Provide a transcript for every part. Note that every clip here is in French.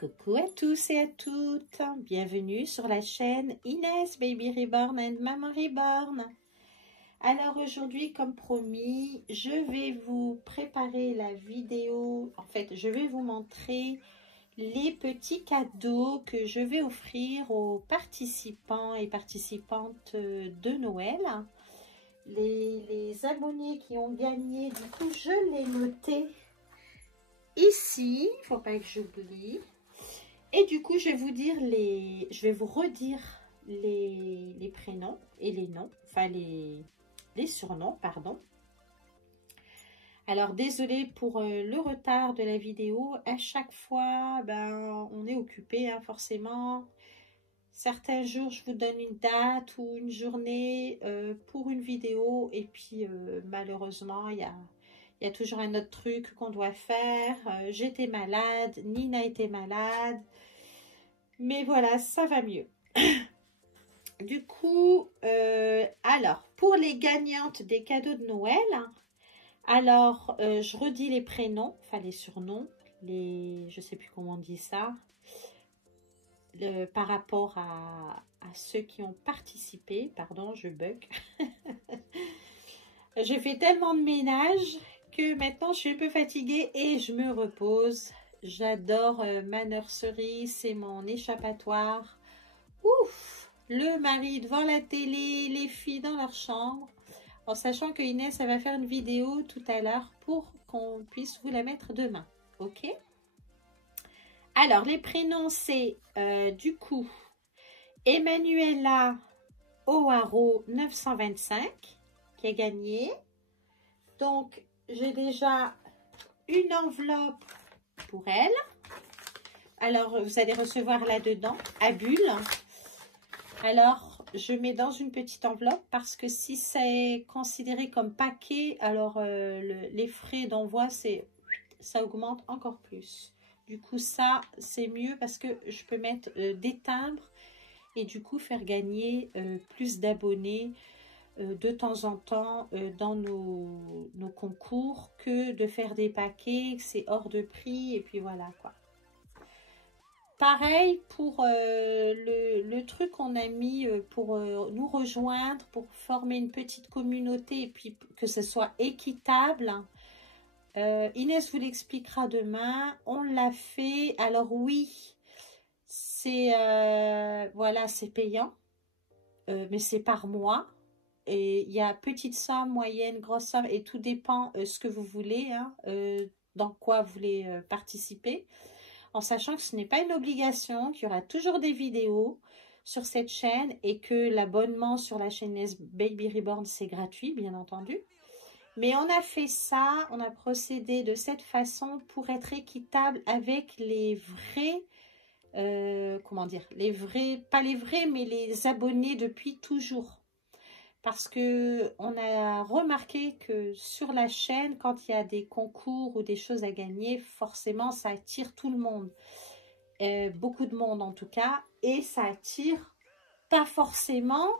Coucou à tous et à toutes, bienvenue sur la chaîne Inès Baby Reborn and Maman Reborn. Alors aujourd'hui, comme promis, je vais vous préparer la vidéo, en fait je vais vous montrer les petits cadeaux que je vais offrir aux participants et participantes de Noël. Les abonnés qui ont gagné, du coup je l'ai noté ici, il ne faut pas que j'oublie. Et du coup, je vais vous redire les prénoms et les noms, enfin les surnoms, pardon. Alors, désolée pour le retard de la vidéo. À chaque fois, on est occupé, hein, forcément. Certains jours, je vous donne une date ou une journée pour une vidéo. Et puis, malheureusement, il y a toujours un autre truc qu'on doit faire. J'étais malade, Nina était malade. Mais voilà, ça va mieux. Du coup, alors, pour les gagnantes des cadeaux de Noël, alors, je redis les prénoms, enfin les surnoms, je ne sais plus comment on dit ça, par rapport à ceux qui ont participé. Pardon, je bug. J'ai fait tellement de ménage que maintenant je suis un peu fatiguée et je me repose. J'adore ma nurserie, c'est mon échappatoire. Ouf! Le mari devant la télé, les filles dans leur chambre. En sachant que Inès, elle va faire une vidéo tout à l'heure pour qu'on puisse vous la mettre demain. Ok? Alors, les prénoms, c'est du coup Emmanuela O'Haro 925 qui a gagné. Donc, j'ai déjà une enveloppe pour elle. Alors, vous allez recevoir là-dedans, à bulles. Alors, je mets dans une petite enveloppe parce que si c'est considéré comme paquet, alors les frais d'envoi, ça augmente encore plus. Du coup, ça, c'est mieux parce que je peux mettre des timbres et du coup, faire gagner plus d'abonnés de temps en temps dans nos concours que de faire des paquets, c'est hors de prix et puis voilà quoi. Pareil pour le truc qu'on a mis pour nous rejoindre, pour former une petite communauté et puis que ce soit équitable. Inès vous l'expliquera demain. On l'a fait. Alors oui, c'est voilà, c'est payant, mais c'est par mois. Et il y a petite somme, moyenne, grosse somme et tout dépend ce que vous voulez, hein, dans quoi vous voulez participer. En sachant que ce n'est pas une obligation, qu'il y aura toujours des vidéos sur cette chaîne et que l'abonnement sur la chaîne Baby Reborn, c'est gratuit, bien entendu. Mais on a fait ça, on a procédé de cette façon pour être équitable avec les vrais, comment dire, les vrais, pas les vrais, mais les abonnés depuis toujours. Parce que on a remarqué que sur la chaîne, quand il y a des concours ou des choses à gagner, forcément, ça attire tout le monde. Beaucoup de monde en tout cas. Et ça attire pas forcément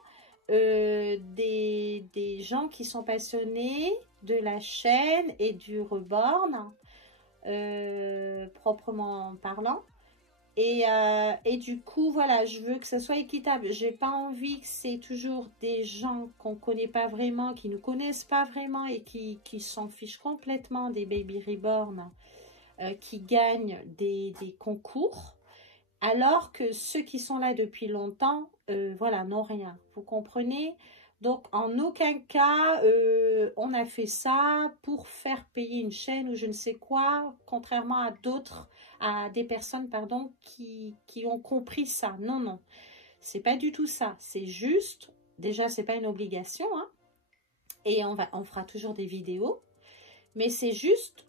des gens qui sont passionnés de la chaîne et du reborn, proprement parlant. Et du coup, voilà, je veux que ça soit équitable. J'ai pas envie que c'est toujours des gens qu'on connaît pas vraiment, qui nous connaissent pas vraiment et qui s'en fichent complètement des Baby Reborn, qui gagnent des concours, alors que ceux qui sont là depuis longtemps, voilà, n'ont rien. Vous comprenez? Donc, en aucun cas, on a fait ça pour faire payer une chaîne ou je ne sais quoi, contrairement à d'autres, à des personnes, pardon, qui ont compris ça. Non, non, c'est pas du tout ça. C'est juste, déjà, c'est pas une obligation, hein, et on fera toujours des vidéos, mais c'est juste,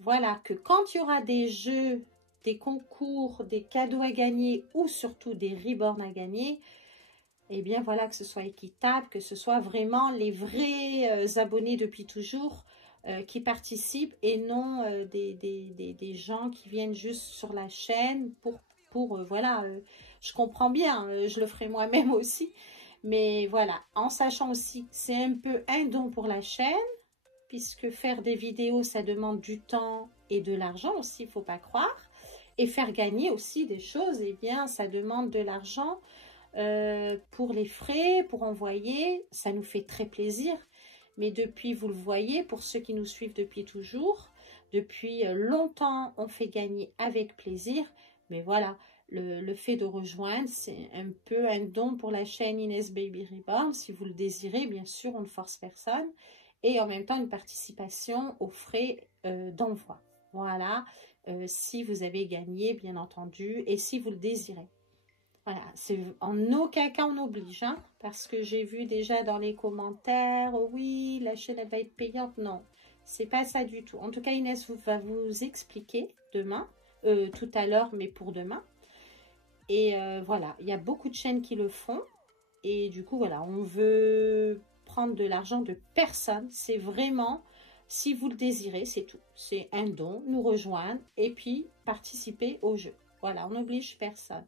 voilà, que quand il y aura des jeux, des concours, des cadeaux à gagner ou surtout des reborn à gagner, et bien voilà, que ce soit équitable, que ce soit vraiment les vrais abonnés depuis toujours qui participent et non des gens qui viennent juste sur la chaîne pour voilà, je comprends bien, je le ferai moi-même aussi, mais voilà, en sachant aussi que c'est un peu un don pour la chaîne, puisque faire des vidéos, ça demande du temps et de l'argent aussi, il ne faut pas croire. Et faire gagner aussi des choses, eh bien, ça demande de l'argent pour les frais, pour envoyer. Ça nous fait très plaisir. Mais depuis, vous le voyez, pour ceux qui nous suivent depuis toujours, depuis longtemps, on fait gagner avec plaisir. Mais voilà, le fait de rejoindre, c'est un peu un don pour la chaîne Inès Baby Reborn. Si vous le désirez, bien sûr, on ne force personne. Et en même temps, une participation aux frais d'envoi. Voilà, si vous avez gagné, bien entendu, et si vous le désirez. Voilà, c'est en aucun cas on oblige, hein, parce que j'ai vu déjà dans les commentaires, oh oui, la chaîne elle va être payante. Non, c'est pas ça du tout. En tout cas, Inès va vous expliquer demain, tout à l'heure, mais pour demain. Et voilà, il y a beaucoup de chaînes qui le font. Et du coup, voilà, on veut prendre de l'argent de personne. C'est vraiment, si vous le désirez, c'est tout. C'est un don, nous rejoindre et puis participer au jeu. Voilà, on n'oblige personne.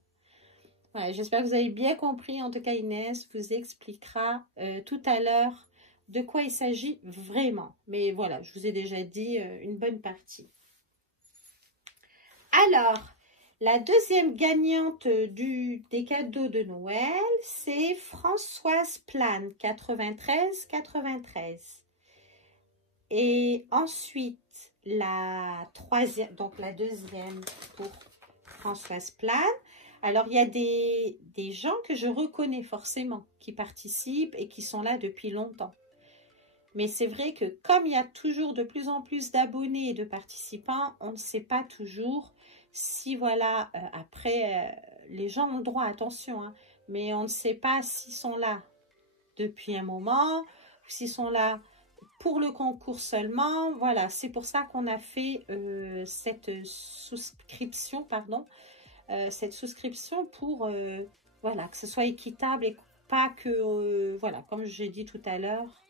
Voilà, j'espère que vous avez bien compris. En tout cas, Inès vous expliquera tout à l'heure de quoi il s'agit vraiment. Mais voilà, je vous ai déjà dit une bonne partie. Alors, la deuxième gagnante des cadeaux de Noël, c'est Françoise Plane, 93. Et ensuite, la troisième, donc la deuxième pour Françoise Plane. Alors, il y a des gens que je reconnais forcément, qui participent et qui sont là depuis longtemps. Mais c'est vrai que comme il y a toujours de plus en plus d'abonnés et de participants, on ne sait pas toujours si, voilà, après, les gens ont le droit, attention, hein, mais on ne sait pas s'ils sont là depuis un moment, s'ils sont là pour le concours seulement. Voilà, c'est pour ça qu'on a fait cette souscription, pour voilà, que ce soit équitable et pas que, voilà, comme j'ai dit tout à l'heure,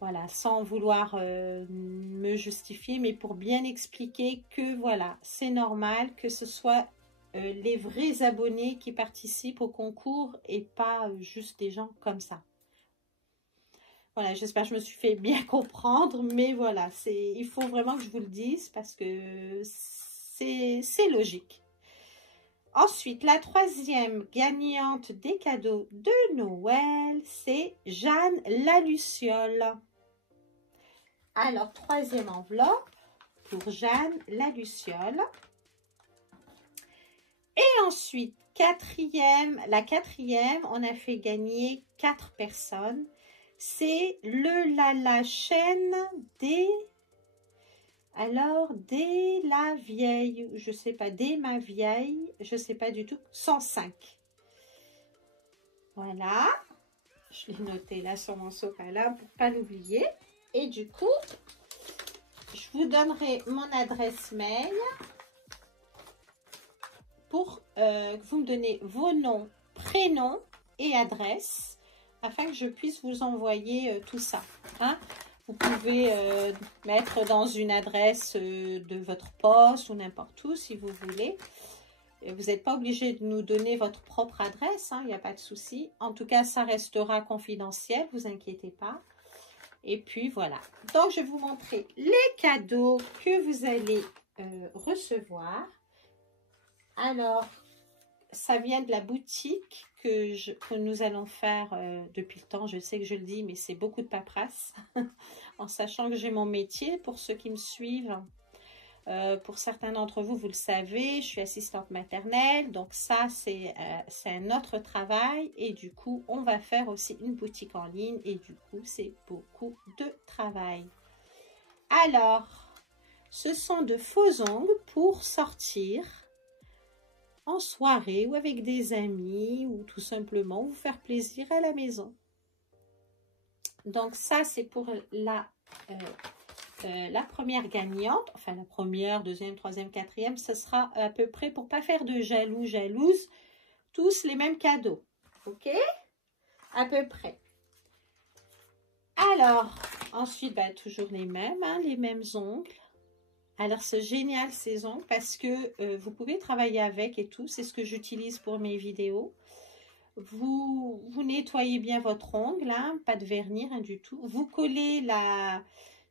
voilà, sans vouloir me justifier, mais pour bien expliquer que voilà, c'est normal que ce soit les vrais abonnés qui participent au concours et pas juste des gens comme ça. Voilà, j'espère que je me suis fait bien comprendre, mais voilà, il faut vraiment que je vous le dise parce que c'est logique. Ensuite, la troisième gagnante des cadeaux de Noël, c'est Jeanne la Luciole. Alors, troisième enveloppe pour Jeanne la Luciole. Et ensuite, la quatrième, on a fait gagner 4 personnes. C'est la chaîne des... Alors, dès la vieille, je sais pas, dès ma vieille, je sais pas du tout, 105. Voilà. Je l'ai noté là sur mon sopalin pour pas l'oublier. Et du coup, je vous donnerai mon adresse mail pour que vous me donnez vos noms, prénoms et adresses afin que je puisse vous envoyer tout ça. Hein. Vous pouvez mettre dans une adresse de votre poste ou n'importe où si vous voulez. Vous n'êtes pas obligé de nous donner votre propre adresse, il n'y a pas de souci. En tout cas, ça restera confidentiel, vous inquiétez pas. Et puis voilà. Donc, je vais vous montrer les cadeaux que vous allez recevoir. Alors, ça vient de la boutique que nous allons faire depuis le temps. Je sais que je le dis, mais c'est beaucoup de paperasse. En sachant que j'ai mon métier, pour ceux qui me suivent. Pour certains d'entre vous, vous le savez, je suis assistante maternelle. Donc ça, c'est un autre travail. Et du coup, on va faire aussi une boutique en ligne. Et du coup, c'est beaucoup de travail. Alors, ce sont de faux ongles pour sortir en soirée ou avec des amis ou tout simplement vous faire plaisir à la maison. Donc ça, c'est pour la première gagnante, enfin la première, deuxième, troisième, quatrième, ce sera à peu près pour pas faire de jalouse, tous les mêmes cadeaux, ok? À peu près. Alors, ensuite, toujours les mêmes, les mêmes ongles. Alors, c'est génial ces ongles parce que vous pouvez travailler avec et tout, c'est ce que j'utilise pour mes vidéos. Vous nettoyez bien votre ongle, pas de vernis, rien du tout. Vous collez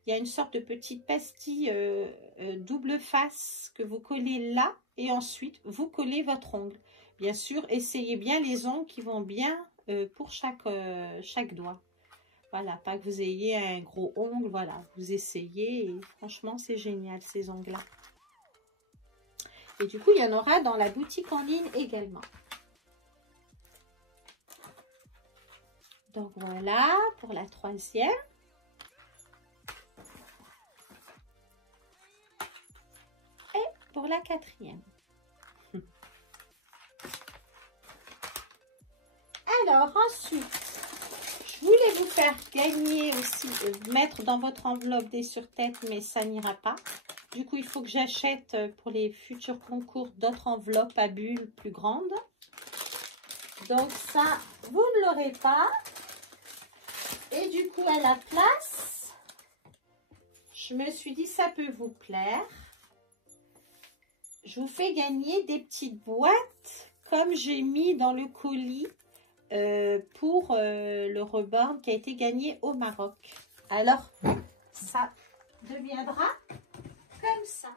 il y a une sorte de petite pastille double face que vous collez là et ensuite vous collez votre ongle. Bien sûr, essayez bien les ongles qui vont bien pour chaque doigt. Voilà, pas que vous ayez un gros ongle, voilà, vous essayez et franchement c'est génial ces ongles-là. Et du coup, il y en aura dans la boutique en ligne également. Donc voilà pour la troisième. Et pour la quatrième. Alors ensuite, je voulais vous faire gagner aussi, mettre dans votre enveloppe des sur-têtes, mais ça n'ira pas. Du coup, il faut que j'achète pour les futurs concours d'autres enveloppes à bulles plus grandes. Donc ça, vous ne l'aurez pas. Et du coup, à la place, je me suis dit, ça peut vous plaire. Je vous fais gagner des petites boîtes comme j'ai mis dans le colis pour le Reborn qui a été gagné au Maroc. Alors, ça deviendra comme ça.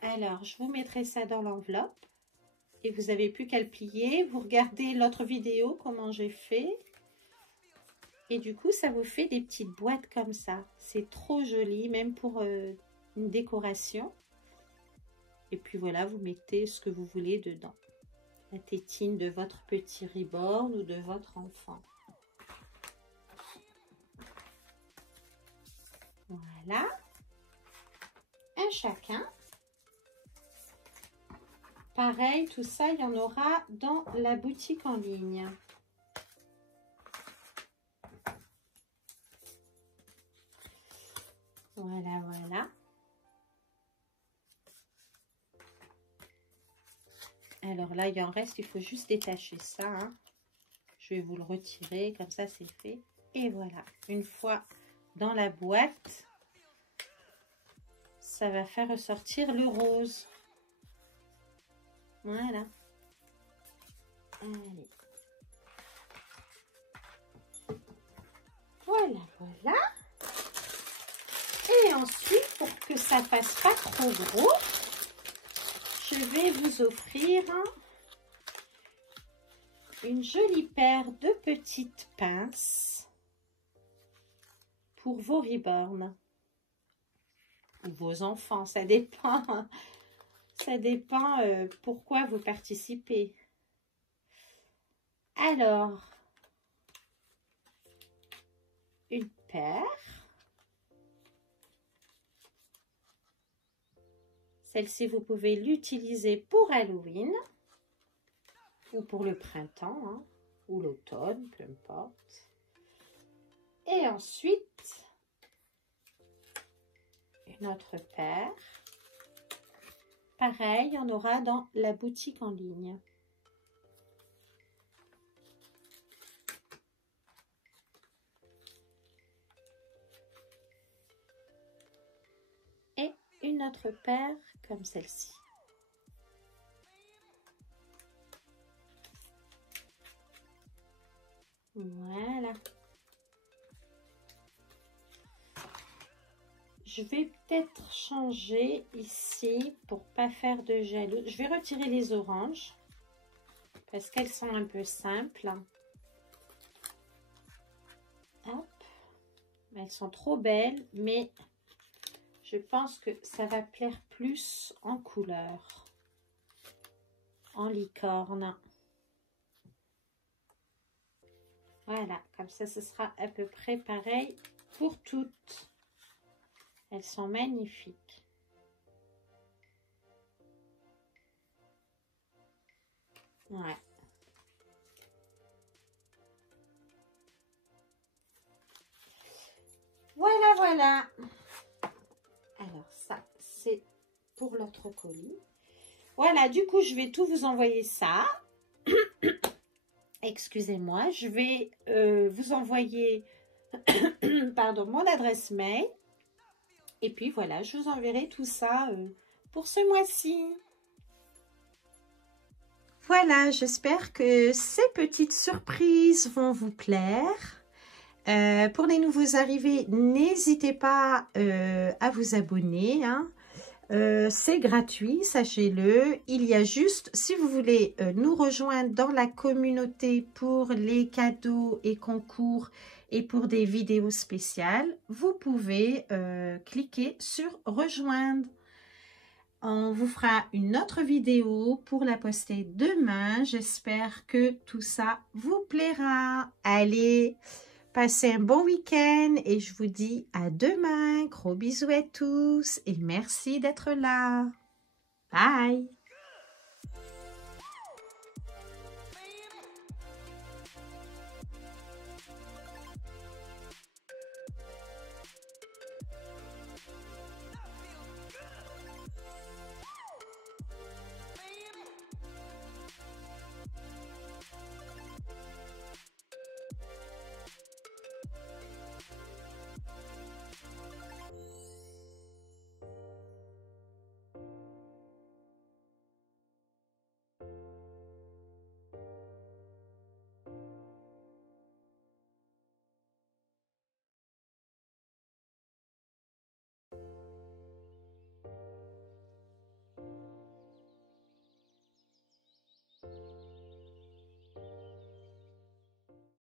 Alors, je vous mettrai ça dans l'enveloppe. Et vous n'avez plus qu'à le plier. Vous regardez l'autre vidéo, comment j'ai fait. Et du coup, ça vous fait des petites boîtes comme ça. C'est trop joli, même pour une décoration. Et puis voilà, vous mettez ce que vous voulez dedans. La tétine de votre petit Reborn ou de votre enfant. Voilà. Un chacun. Pareil, tout ça, il y en aura dans la boutique en ligne. Voilà, voilà. Alors là, il en reste, il faut juste détacher ça. Hein. Je vais vous le retirer, comme ça c'est fait. Et voilà, une fois dans la boîte, ça va faire ressortir le rose. Voilà. Allez. Voilà, voilà. Et ensuite, pour que ça fasse pas trop gros, je vais vous offrir une jolie paire de petites pinces pour vos Reborn. Ou vos enfants, ça dépend. Ça dépend pourquoi vous participez. Alors, une paire. Celle-ci, vous pouvez l'utiliser pour Halloween ou pour le printemps hein, ou l'automne, peu importe. Et ensuite, une autre paire. Pareil, il y en aura dans la boutique en ligne. Et une autre paire comme celle-ci. Voilà. Je vais peut-être changer ici pour pas faire de jaloux. Je vais retirer les oranges parce qu'elles sont un peu simples. Hop. Elles sont trop belles, mais je pense que ça va plaire plus en couleur, en licorne. Voilà, comme ça, ce sera à peu près pareil pour toutes. Elles sont magnifiques. Ouais. Voilà, voilà. Alors ça, c'est pour l'autre colis. Voilà, du coup, je vais tout vous envoyer ça. Excusez-moi, je vais vous envoyer pardon, mon adresse mail. Et puis voilà, je vous enverrai tout ça pour ce mois-ci. Voilà, j'espère que ces petites surprises vont vous plaire. Pour les nouveaux arrivés, n'hésitez pas à vous abonner, hein. C'est gratuit, sachez-le. Il y a juste, si vous voulez nous rejoindre dans la communauté pour les cadeaux et concours et pour des vidéos spéciales, vous pouvez cliquer sur rejoindre. On vous fera une autre vidéo pour la poster demain. J'espère que tout ça vous plaira. Allez, passez un bon week-end et je vous dis à demain. Gros bisous à tous et merci d'être là. Bye.